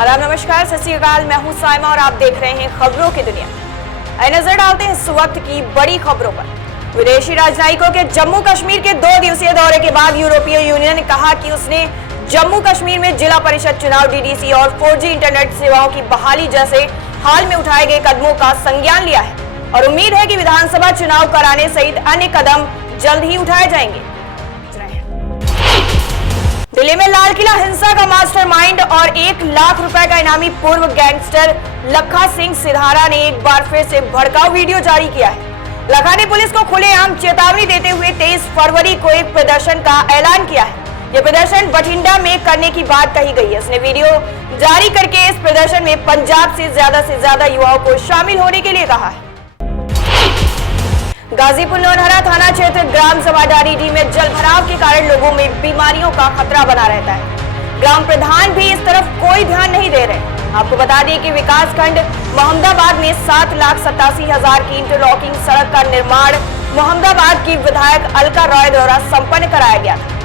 आदाब, नमस्कार, सत श्री अकाल। मैं हूं साइमा और आप देख रहे हैं खबरों की दुनिया। नजर डालते हैं इस वक्त की बड़ी खबरों पर। विदेशी राजनयिकों के जम्मू कश्मीर के 2 दिवसीय दौरे के बाद यूरोपीय यूनियन ने कहा कि उसने जम्मू कश्मीर में जिला परिषद चुनाव, डीडीसी और 4G इंटरनेट सेवाओं की बहाली जैसे हाल में उठाए गए कदमों का संज्ञान लिया है और उम्मीद है कि विधानसभा चुनाव कराने सहित अन्य कदम जल्द ही उठाए जाएंगे। दिल्ली में लाल किला हिंसा का मास्टरमाइंड और 1 लाख रुपए का इनामी पूर्व गैंगस्टर लखा सिंह सिधारा ने एक बार फिर से भड़काऊ वीडियो जारी किया है। लखा ने पुलिस को खुलेआम चेतावनी देते हुए 23 फरवरी को एक प्रदर्शन का ऐलान किया है। यह प्रदर्शन बठिंडा में करने की बात कही गई है। उसने वीडियो जारी करके इस प्रदर्शन में पंजाब से ज्यादा युवाओं को शामिल होने के लिए कहा है। गाजीपुर नौनहरा थाना क्षेत्र ग्राम सभा डारीडी में जलभराव के कारण लोगों में बीमारियों का खतरा बना रहता है। ग्राम प्रधान भी इस तरफ कोई ध्यान नहीं दे रहे। आपको बता दें कि विकास खंड मोहम्मदाबाद में 7,87,000 की इंटरलॉकिंग सड़क का निर्माण मोहम्मदाबाद की विधायक अलका रॉय द्वारा संपन्न कराया गया था।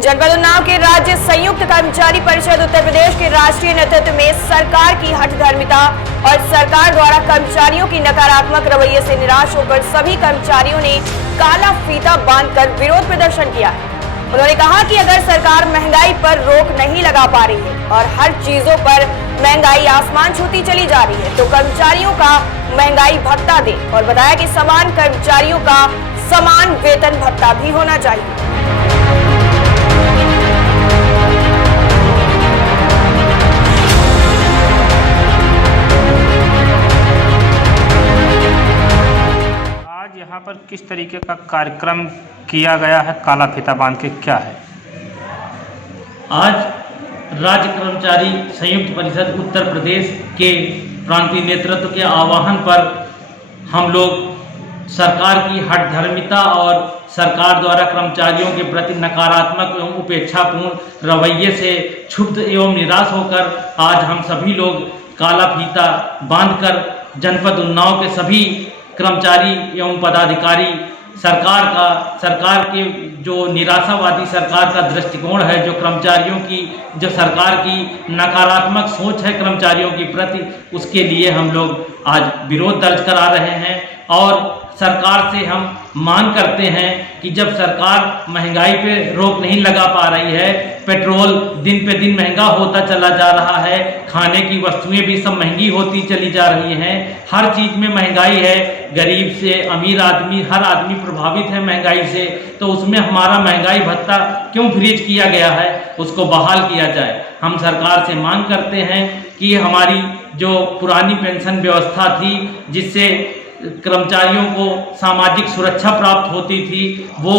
जनपद उन्नाव के राज्य संयुक्त कर्मचारी परिषद उत्तर प्रदेश के राष्ट्रीय नेतृत्व में सरकार की हठधर्मिता और सरकार द्वारा कर्मचारियों की नकारात्मक रवैये से निराश होकर सभी कर्मचारियों ने काला फीता बांधकर विरोध प्रदर्शन किया है। उन्होंने कहा कि अगर सरकार महंगाई पर रोक नहीं लगा पा रही है और हर चीजों पर महंगाई आसमान छूती चली जा रही है तो कर्मचारियों का महंगाई भत्ता दे और बताया कि समान कर्मचारियों का समान वेतन भत्ता भी होना चाहिए। यहाँ पर किस तरीके का कार्यक्रम किया गया है, काला फीता बांध के क्या है? आज राज्य कर्मचारी संयुक्त परिषद उत्तर प्रदेश के प्रांतीय नेतृत्व के आह्वान पर हम लोग सरकार की हठधर्मिता और सरकार द्वारा कर्मचारियों के प्रति नकारात्मक एवं उपेक्षापूर्ण रवैये से क्षुब्ध एवं निराश होकर आज हम सभी लोग काला फीता बांधकर जनपद उन्नाव के सभी कर्मचारी एवं पदाधिकारी सरकार के जो निराशावादी सरकार का दृष्टिकोण है, जो कर्मचारियों की जो सरकार की नकारात्मक सोच है कर्मचारियों के प्रति, उसके लिए हम लोग आज विरोध दर्ज करा रहे हैं और सरकार से हम मांग करते हैं कि जब सरकार महंगाई पे रोक नहीं लगा पा रही है, पेट्रोल दिन पे दिन महंगा होता चला जा रहा है, खाने की वस्तुएं भी सब महंगी होती चली जा रही हैं, हर चीज़ में महंगाई है, गरीब से अमीर आदमी हर आदमी प्रभावित है महंगाई से, तो उसमें हमारा महंगाई भत्ता क्यों फ्रीज किया गया है, उसको बहाल किया जाए। हम सरकार से मांग करते हैं कि हमारी जो पुरानी पेंशन व्यवस्था थी जिससे कर्मचारियों को सामाजिक सुरक्षा प्राप्त होती थी वो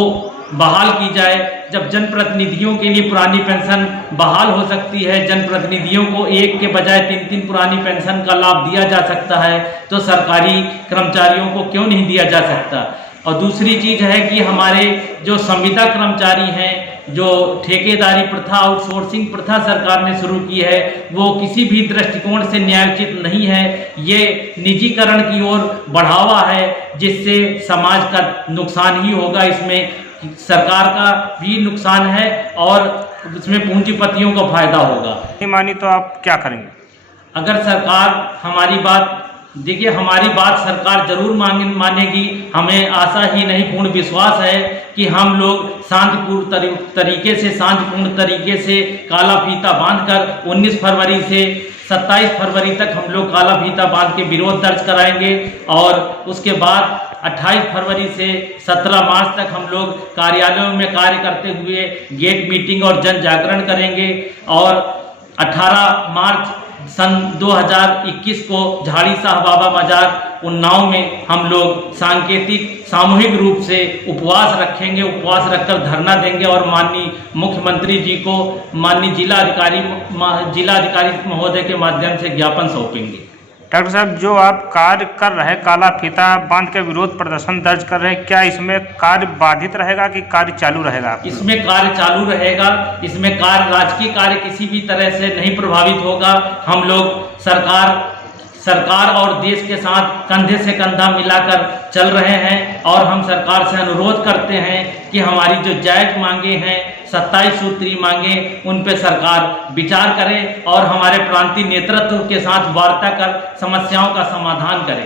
बहाल की जाए। जब जनप्रतिनिधियों के लिए पुरानी पेंशन बहाल हो सकती है, जनप्रतिनिधियों को एक के बजाय 3-3 पुरानी पेंशन का लाभ दिया जा सकता है, तो सरकारी कर्मचारियों को क्यों नहीं दिया जा सकता। और दूसरी चीज़ है कि हमारे जो संविदा कर्मचारी हैं, जो ठेकेदारी प्रथा आउटसोर्सिंग प्रथा सरकार ने शुरू की है, वो किसी भी दृष्टिकोण से न्यायोचित नहीं है। ये निजीकरण की ओर बढ़ावा है जिससे समाज का नुकसान ही होगा, इसमें सरकार का भी नुकसान है और उसमें पूंजीपतियों का फायदा होगा। नहीं मानी तो आप क्या करेंगे? अगर सरकार हमारी बात देखिए, हमारी बात सरकार जरूर मानेगी। हमें आशा ही नहीं पूर्ण विश्वास है कि हम लोग शांतिपूर्ण तरीके से शांतिपूर्ण तरीके से काला फीता बांधकर 19 फरवरी से 27 फरवरी तक हम लोग काला फीता बांध के विरोध दर्ज कराएंगे और उसके बाद 28 फरवरी से 17 मार्च तक हम लोग कार्यालयों में कार्य करते हुए गेट मीटिंग और जन जागरण करेंगे और 18 मार्च सन 2021 को झाड़ी शाह बाबा बाजार उन्नाव में हम लोग सांकेतिक सामूहिक रूप से उपवास रखेंगे। उपवास रखकर धरना देंगे और माननीय मुख्यमंत्री जी को माननीय जिलाधिकारी महोदय के माध्यम से ज्ञापन सौंपेंगे। डॉक्टर साहब, जो आप कार्य कर रहे हैं, काला फीता बांध के विरोध प्रदर्शन दर्ज कर रहे हैं, क्या इसमें कार्य बाधित रहेगा कि कार्य चालू रहेगा? इसमें कार्य चालू रहेगा। इसमें कार्य, राजकीय कार्य किसी भी तरह से नहीं प्रभावित होगा। हम लोग सरकार और देश के साथ कंधे से कंधा मिलाकर चल रहे हैं और हम सरकार से अनुरोध करते हैं कि हमारी जो जायज मांगे हैं, 27 सूत्री मांगे, उन पे सरकार विचार करे और हमारे प्रांतीय नेतृत्व के साथ वार्ता कर समस्याओं का समाधान करे।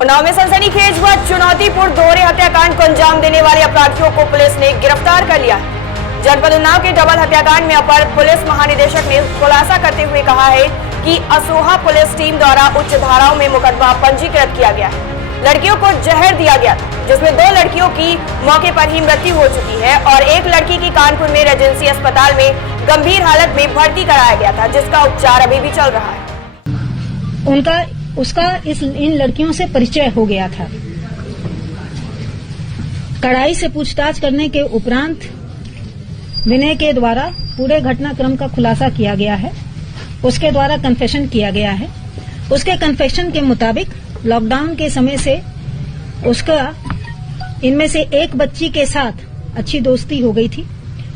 उन्नाव में सनसनीखेज व चुनौतीपूर्ण दोहरे हत्याकांड को अंजाम देने वाले अपराधियों को पुलिस ने गिरफ्तार कर लिया है। जनपद उन्नाव के डबल हत्याकांड में अपर पुलिस महानिदेशक ने खुलासा करते हुए कहा है कि असोहा पुलिस टीम द्वारा उच्च धाराओं में मुकदमा पंजीकृत किया गया है। लड़कियों को जहर दिया गया था, जिसमें 2 लड़कियों की मौके पर ही मृत्यु हो चुकी है और एक लड़की की कानपुर में रेजेंसी अस्पताल में गंभीर हालत में भर्ती कराया गया था, जिसका उपचार अभी भी चल रहा है। उसका इन लड़कियों से परिचय हो गया था। कड़ाई से पूछताछ करने के उपरांत विनय के द्वारा पूरे घटनाक्रम का खुलासा किया गया है। उसके द्वारा कन्फेशन किया गया है। उसके कन्फेशन के मुताबिक लॉकडाउन के समय से उसका इनमें से एक बच्ची के साथ अच्छी दोस्ती हो गई थी।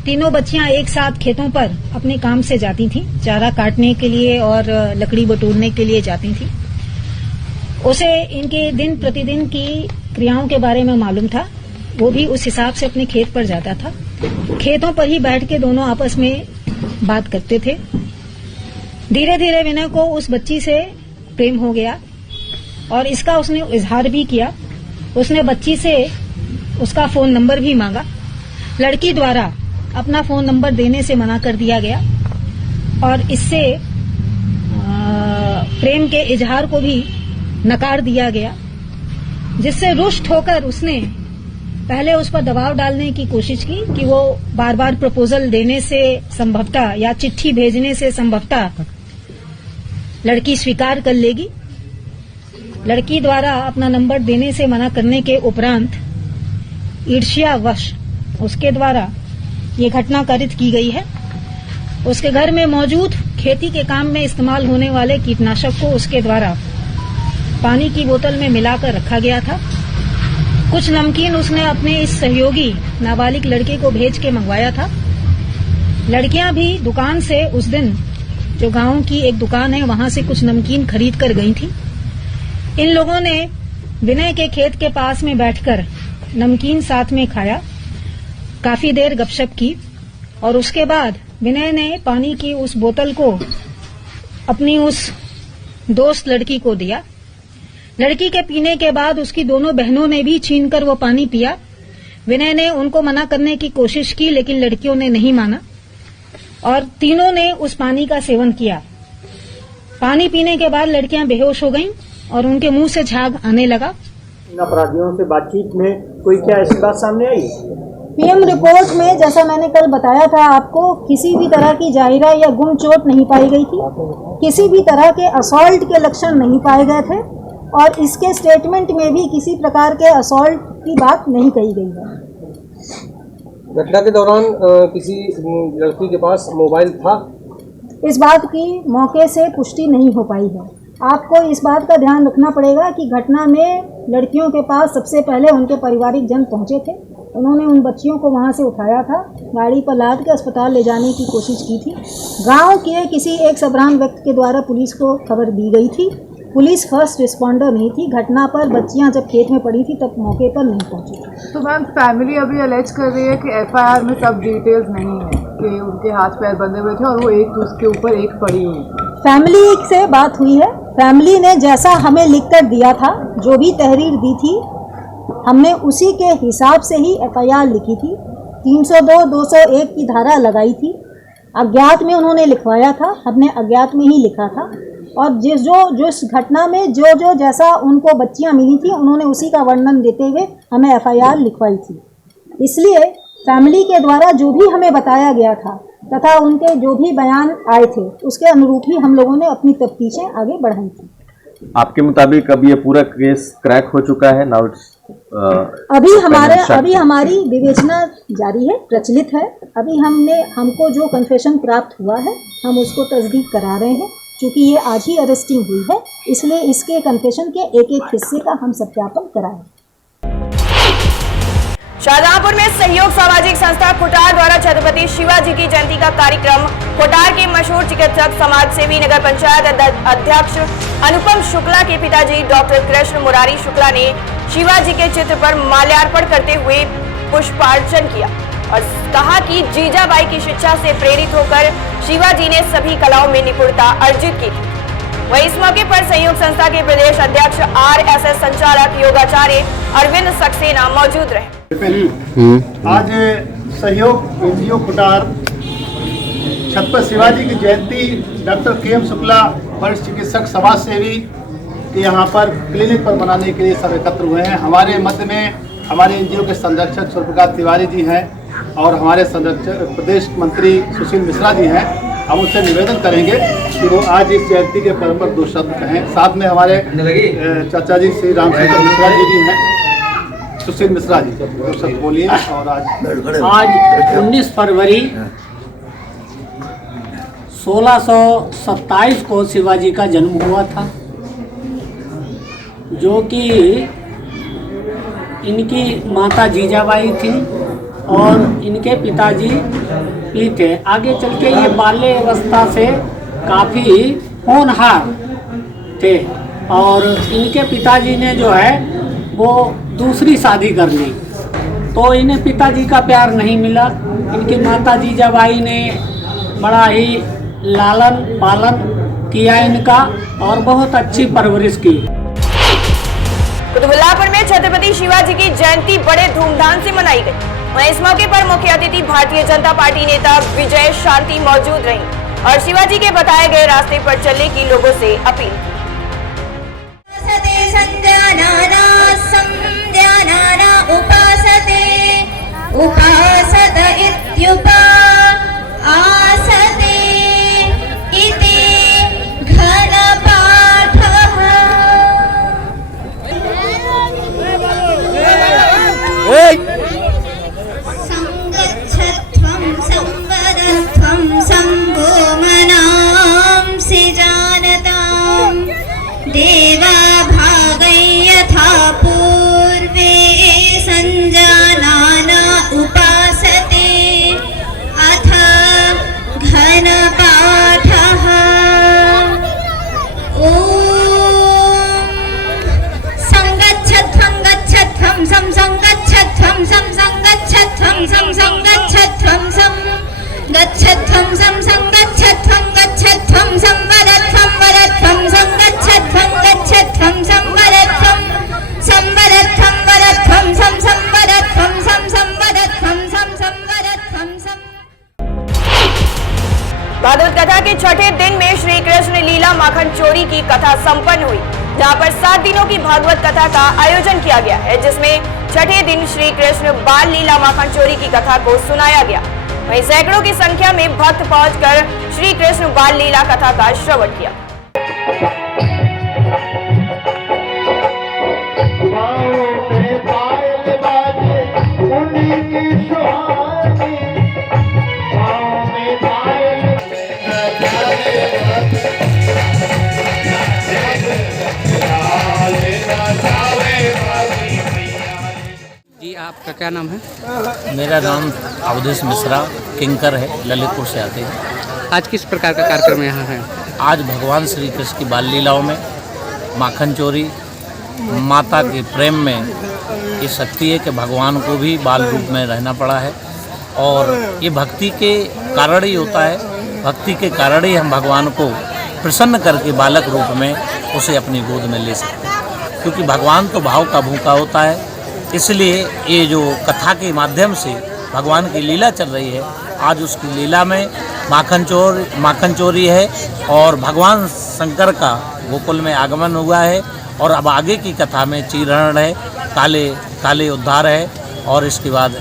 तीनों बच्चियां एक साथ खेतों पर अपने काम से जाती थी, चारा काटने के लिए और लकड़ी बटोरने के लिए जाती थी। उसे इनके दिन प्रतिदिन की क्रियाओं के बारे में मालूम था। वो भी उस हिसाब से अपने खेत पर जाता था। खेतों पर ही बैठ के दोनों आपस में बात करते थे। धीरे धीरे विनय को उस बच्ची से प्रेम हो गया और इसका उसने इजहार भी किया। उसने बच्ची से उसका फोन नंबर भी मांगा। लड़की द्वारा अपना फोन नंबर देने से मना कर दिया गया और इससे प्रेम के इजहार को भी नकार दिया गया, जिससे रुष्ट होकर उसने पहले उस पर दबाव डालने की कोशिश की कि वो बार बार प्रपोजल देने से संभवतः या चिट्ठी भेजने से संभवतः लड़की स्वीकार कर लेगी। लड़की द्वारा अपना नंबर देने से मना करने के उपरांत ईर्ष्यावश उसके द्वारा ये घटना कारित की गई है। उसके घर में मौजूद खेती के काम में इस्तेमाल होने वाले कीटनाशक को उसके द्वारा पानी की बोतल में मिलाकर रखा गया था। कुछ नमकीन उसने अपने इस सहयोगी नाबालिग लड़के को भेज के मंगवाया था। लड़कियां भी दुकान से उस दिन, जो गांव की एक दुकान है, वहां से कुछ नमकीन खरीद कर गई थी। इन लोगों ने विनय के खेत के पास में बैठकर नमकीन साथ में खाया, काफी देर गपशप की और उसके बाद विनय ने पानी की उस बोतल को अपनी उस दोस्त लड़की को दिया। लड़की के पीने के बाद उसकी दोनों बहनों ने भी छीनकर वो पानी पिया। विनय ने उनको मना करने की कोशिश की, लेकिन लड़कियों ने नहीं माना और तीनों ने उस पानी का सेवन किया। पानी पीने के बाद लड़कियां बेहोश हो गईं और उनके मुंह से झाग आने लगा। इन अपराधियों से बातचीत में कोई क्या ऐसी बात सामने आई? पीएम रिपोर्ट में, जैसा मैंने कल बताया था आपको, किसी भी तरह की जाहिरा या गुम चोट नहीं पाई गई थी। किसी भी तरह के असॉल्ट के लक्षण नहीं पाए गए थे और इसके स्टेटमेंट में भी किसी प्रकार के असॉल्ट की बात नहीं कही गई है। घटना के दौरान किसी लड़की के पास मोबाइल था? इस बात की मौके से पुष्टि नहीं हो पाई है। आपको इस बात का ध्यान रखना पड़ेगा कि घटना में लड़कियों के पास सबसे पहले उनके पारिवारिक जन पहुंचे थे। उन्होंने उन बच्चियों को वहां से उठाया था, गाड़ी पर लाद के अस्पताल ले जाने की कोशिश की थी। गांव के किसी एक सबरान व्यक्ति के द्वारा पुलिस को खबर दी गई थी। पुलिस फर्स्ट रिस्पॉन्डर नहीं थी। घटना पर बच्चियां जब खेत में पड़ी थी तब मौके पर नहीं पहुंची। तो मैम, फैमिली अभी अलेज कर रही है कि एफआईआर में सब डिटेल्स नहीं है, कि उनके हाथ पैर बंधे हुए थे और वो एक उसके ऊपर एक पड़ी हुई थी। फैमिली से बात हुई है। फैमिली ने जैसा हमें लिखकर दिया था, जो भी तहरीर दी थी, हमने उसी के हिसाब से ही एफआईआर लिखी थी। 302, 201 की धारा लगाई थी। अज्ञात में उन्होंने लिखवाया था, हमने अज्ञात में ही लिखा था और जिस घटना में जो जैसा उनको बच्चियां मिली थी, उन्होंने उसी का वर्णन देते हुए हमें एफआईआर लिखवाई थी। इसलिए फैमिली के द्वारा जो भी हमें बताया गया था तथा उनके जो भी बयान आए थे, उसके अनुरूप ही हम लोगों ने अपनी तफ्तीशें आगे बढ़ाई थी। आपके मुताबिक अब ये पूरा केस क्रैक हो चुका है? नाउ अभी हमारी विवेचना जारी है, प्रचलित है। अभी हमको जो कन्फेशन प्राप्त हुआ है, हम उसको तस्दीक करा रहे हैं चूँकि ये आज ही अरेस्टिंग हुई है, इसलिए इसके कन्फेशन के एक एक हिस्से का हम सत्यापन कराएं। शाहजहांपुर में सहयोग सामाजिक संस्था खुटार द्वारा छत्रपति शिवाजी की जयंती का कार्यक्रम। खुटार के मशहूर चिकित्सक, समाज सेवी, नगर पंचायत अध्यक्ष अनुपम शुक्ला के पिताजी डॉक्टर कृष्ण मुरारी शुक्ला ने शिवाजी के चित्र पर माल्यार्पण करते हुए पुष्पार्चन किया और कहा कि जीजाबाई की शिक्षा से प्रेरित होकर शिवाजी ने सभी कलाओं में निपुणता अर्जित की थी। वहीं इस मौके पर सहयोग संस्था के प्रदेश अध्यक्ष RSS संचालक योगाचार्य अरविंद सक्सेना मौजूद रहे। आज सहयोग NGO खुटार छत्रपति शिवाजी की जयंती डॉक्टर KM शुक्ला वरिष्ठ चिकित्सक समाज सेवी के यहाँ पर क्लिनिक पर मनाने के लिए सब एकत्र हुए हैं। हमारे मध्य में हमारे NGO के संरक्षक सूर्यप्रकाश तिवारी जी हैं और हमारे संरक्षक प्रदेश मंत्री सुशील मिश्रा जी हैं। हम उनसे निवेदन करेंगे कि वो आज इस जयंती के पर्व पर 2 शब्द कहें। साथ में हमारे चाचा जी श्री रामशंकर मिश्रा जी भी हैं, सुशील मिश्रा जी 2 शब्द बोलिए। और आज 19 फरवरी 1627 को शिवाजी का जन्म हुआ था, जो कि इनकी माता जीजाबाई थी और इनके पिताजी भी थे। आगे चल के ये बाल्य अवस्था से काफ़ी होनहार थे और इनके पिताजी ने जो है वो दूसरी शादी कर ली, तो इन्हें पिताजी का प्यार नहीं मिला। इनकी माता जीजाबाई ने बड़ा ही लालन पालन किया इनका और बहुत अच्छी परवरिश की। कुतुबुल्लाहपुर में छत्रपति शिवाजी की जयंती बड़े धूमधाम से मनाई गई। वहीं इस मौके पर मुख्य अतिथि भारतीय जनता पार्टी नेता विजय शांति मौजूद रहीं और शिवाजी के बताए गए रास्ते पर चलने की लोगों से अपील की। देवा भागै यथा पूर्वे संजानाना उपासते अथ घनपाठः ॐ संगच्छध्वं गच्छध्वं सं संगच्छध्वं सं संगच्छध्वं सं संगच्छध्वं सं गच्छध्वं सं संगच्छध्वं गच्छध्वं संवदध्वं वदध्वं संगच्छध्वं गच्छध्वं संवदध्वं संवदध्वं वदध्वं सं संवदध्वं सं संवदध्वं सं संवदध्वं सं। भागवत कथा के छठे दिन में श्री कृष्ण लीला माखन चोरी की कथा संपन्न हुई, जहां पर 7 दिनों की भागवत कथा का आयोजन किया गया है, जिसमें छठे दिन श्री कृष्ण बाल लीला माखन चोरी की कथा को सुनाया गया। वहीं सैकड़ों की संख्या में भक्त पहुंचकर श्री कृष्ण बाल लीला कथा का श्रवण किया। जी, आपका क्या नाम है? मेरा नाम अवधेश मिश्रा किंकर है, ललितपुर से आते हैं। आज किस प्रकार का कार्यक्रम यहाँ है? आज भगवान श्री कृष्ण की बाल लीलाओं में माखन चोरी, माता के प्रेम में ये शक्ति है कि भगवान को भी बाल रूप में रहना पड़ा है और ये भक्ति के कारण ही होता है। भक्ति के कारण ही हम भगवान को प्रसन्न करके बालक रूप में उसे अपनी गोद में ले सकते हैं, क्योंकि भगवान तो भाव का भूखा होता है। इसलिए ये जो कथा के माध्यम से भगवान की लीला चल रही है, आज उसकी लीला में माखन चोरी है और भगवान शंकर का गोकुल में आगमन हुआ है और अब आगे की कथा में चीरहरण है, काले उद्धार है और इसके बाद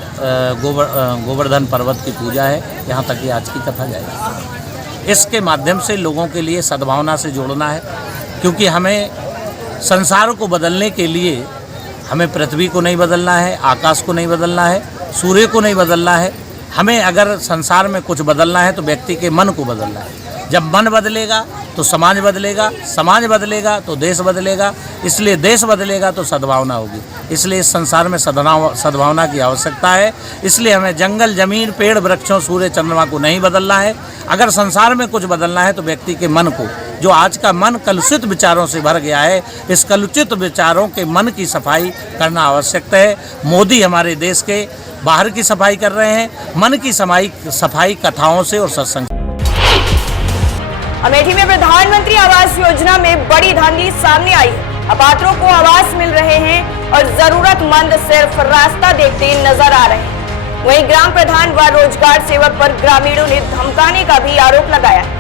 गोवर्धन पर्वत की पूजा है। यहाँ तक कि आज की कथा जाएगी। इसके माध्यम से लोगों के लिए सद्भावना से जोड़ना है, क्योंकि हमें संसार को बदलने के लिए हमें पृथ्वी को नहीं बदलना है, आकाश को नहीं बदलना है, सूर्य को नहीं बदलना है। हमें अगर संसार में कुछ बदलना है तो व्यक्ति के मन को बदलना है। जब मन बदलेगा तो समाज बदलेगा, समाज बदलेगा तो देश बदलेगा, इसलिए देश बदलेगा तो सद्भावना होगी। इसलिए इस संसार में सद्भावना की आवश्यकता है। इसलिए हमें जंगल, जमीन, पेड़, वृक्षों, सूर्य, चंद्रमा को नहीं बदलना है। अगर संसार में कुछ बदलना है तो व्यक्ति के मन को, जो आज का मन कलुषित विचारों से भर गया है, इस कलुषित विचारों के मन की सफाई करना आवश्यक है। मोदी हमारे देश के बाहर की सफाई कर रहे हैं, मन की सफाई कथाओं से और सत्संग। अमेठी में प्रधानमंत्री आवास योजना में बड़ी धांधली सामने आई है। अपात्रों को आवास मिल रहे हैं और जरूरतमंद सिर्फ रास्ता देखते नजर आ रहे हैं। वहीं ग्राम प्रधान व रोजगार सेवक पर ग्रामीणों ने धमकाने का भी आरोप लगाया है।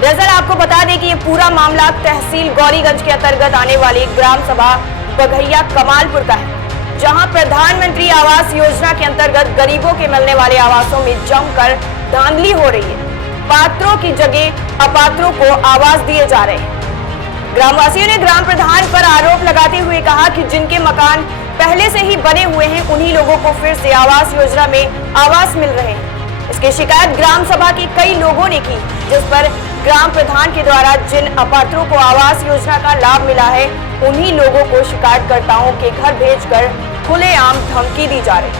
दरअसल आपको बता दें कि ये पूरा मामला तहसील गौरीगंज के अंतर्गत आने वाली ग्राम सभा बघैया कमालपुर का है, जहां प्रधानमंत्री आवास योजना के अंतर्गत गरीबों के मिलने वाले आवासों में जमकर धांधली हो रही है। पात्रों की जगह अपात्रों को आवास दिए जा रहे हैं। ग्रामवासियों ने ग्राम प्रधान पर आरोप लगाते हुए कहा कि जिनके मकान पहले से ही बने हुए हैं उन्हीं लोगों को फिर से आवास योजना में आवास मिल रहे हैं। इसकी शिकायत ग्राम सभा के कई लोगों ने की, जिस पर ग्राम प्रधान के द्वारा जिन अपात्रों को आवास योजना का लाभ मिला है उन्हीं लोगों को शिकायतकर्ताओं के घर भेजकर खुलेआम धमकी दी जा रही है।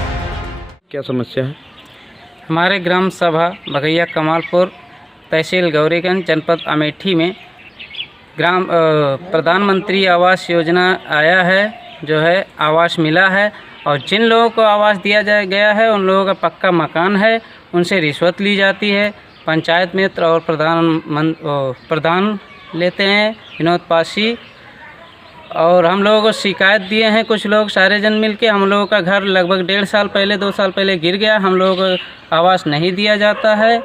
क्या समस्या है? हमारे ग्राम सभा बघैया कमालपुर तहसील गौरीगंज जनपद अमेठी में प्रधानमंत्री आवास योजना आया है, जो है आवास मिला है, और जिन लोगों को आवास दिया गया है उन लोगों का पक्का मकान है, उनसे रिश्वत ली जाती है। पंचायत मित्र और प्रधान लेते हैं विनोद पासी, और हम लोगों को शिकायत दिए हैं कुछ लोग सारे जन मिलके। हम लोगों का घर लगभग 1.5 साल पहले 2 साल पहले गिर गया। हम लोगों को आवास नहीं दिया जाता है,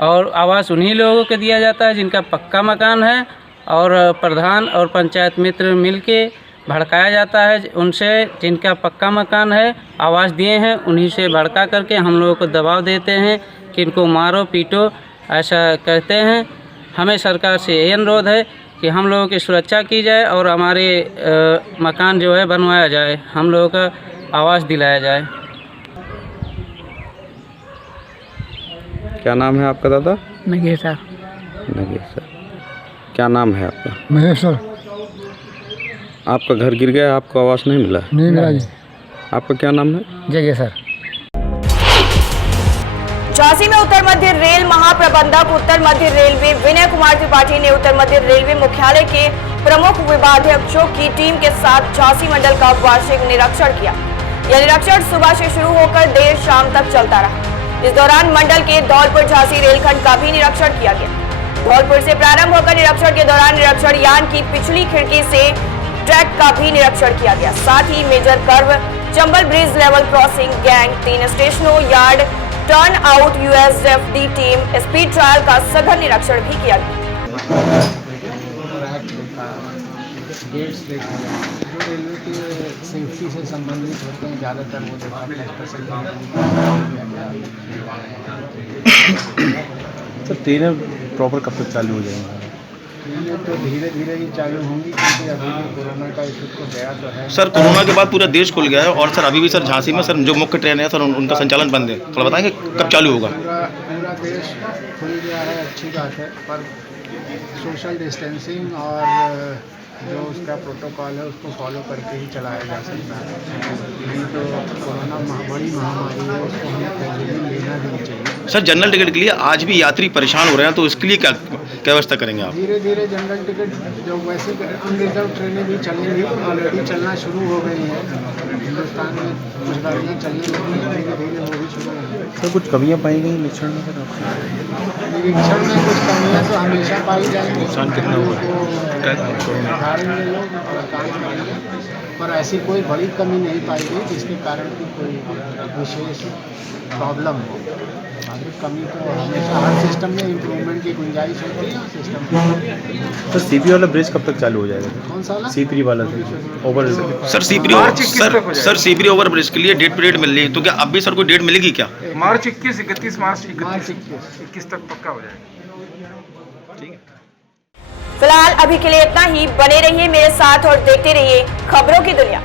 और आवास उन्हीं लोगों को दिया जाता है जिनका पक्का मकान है, और प्रधान और पंचायत मित्र मिलके भड़काया जाता है उनसे। जिनका पक्का मकान है आवास दिए हैं उन्हीं से भड़का करके हम लोगों को दबाव देते हैं कि इनको मारो पीटो, ऐसा कहते हैं। हमें सरकार से ये अनुरोध है कि हम लोगों की सुरक्षा की जाए और हमारे मकान जो है बनवाया जाए, हम लोगों का आवास दिलाया जाए। क्या नाम है आपका दादा? नगेश सर। क्या नाम है आपका? महेश सर। आपका घर गिर गया, आपको आवास नहीं मिला? नहीं मिला जी। आपका क्या नाम है? जगह सर। झांसी में उत्तर मध्य रेल महाप्रबंधक उत्तर मध्य रेलवे विनय कुमार त्रिपाठी ने उत्तर मध्य रेलवे मुख्यालय के प्रमुख विभागाध्यक्षों की टीम के साथ झांसी मंडल का वार्षिक निरीक्षण किया। यह निरीक्षण सुबह से शुरू होकर देर शाम तक चलता रहा। इस दौरान मंडल के धौलपुर झांसी रेलखंड का भी निरीक्षण किया गया। धौलपुर से प्रारंभ होकर निरीक्षण के दौरान निरीक्षण यान की पिछली खिड़की से ट्रैक का भी निरीक्षण किया गया। साथ ही major curve, Chambal bridge level crossing, gang, 3 स्टेशनों, yard, turn out, USFD team, speed trial का सघन निरीक्षण भी किया गया। जो रेलवे के सेफ्टी से संबंधित होते हैं ज़्यादातर वो सर ट्रेनें प्रॉपर कब तक चालू हो जाएंगी? ट्रेनें तो धीरे धीरे ही चालू होंगी, क्योंकि अभी भी कोरोना का इशू तो गया तो है। सर कोरोना के बाद पूरा देश खुल गया है, और सर अभी भी सर झांसी में सर जो मुख्य ट्रेन है सर उनका संचालन बंद है। थोड़ा बताएंगे कब चालू होगा? पूरा देश खुल गया है, अच्छी बात है, पर सोशल डिस्टेंसिंग और जो उसका प्रोटोकॉल है उसको फॉलो करके ही चलाया जा सकता है। नहीं तो कोरोना बड़ी महामारी है, उसको हमें पहले लेना नहीं चाहिए। सर जनरल टिकट के लिए आज भी यात्री परेशान हो रहे हैं, तो इसके लिए क्या व्यवस्था करेंगे आप? धीरे धीरे जनरल टिकट जो वैसे अनरिजर्व ट्रेनें भी चलेंगी, ऑलरेडी चलना शुरू हो गई हैं। हिंदुस्तान में कुछ गाड़ियाँ चलने लगी हैं, धीरे धीरे वो भी शुरू होंगी। सर कुछ कमियाँ पाई गई निरीक्षण में? सर निरीक्षण में कुछ कमियाँ तो हमेशा पाई जाएंगी। नुकसान कितना हुआ? सुधारेंगे लोग और काम करेंगे, पर ऐसी कोई बड़ी कमी नहीं पाई गई जिसके कारण की कोई विशेष प्रॉब्लम हो। कमी तो हमेशा हर सिस्टम में इम्प्रूवमेंट की गुंजाइश होती है सिस्टम। सर सीपी वाला ब्रिज कब तक चालू हो जाएगा? कौन सा वाला? सीपी वाला over. Sir CP over bridge के लिए डेट मिल रही है, तो क्या अब भी सर कोई डेट मिलेगी क्या? मार्च 21 मार्च 21 तक पक्का हो जाएगा। ठीक है। फिलहाल अभी के लिए इतना ही। बने रहिए मेरे साथ और देखते रहिए खबरों की दुनिया।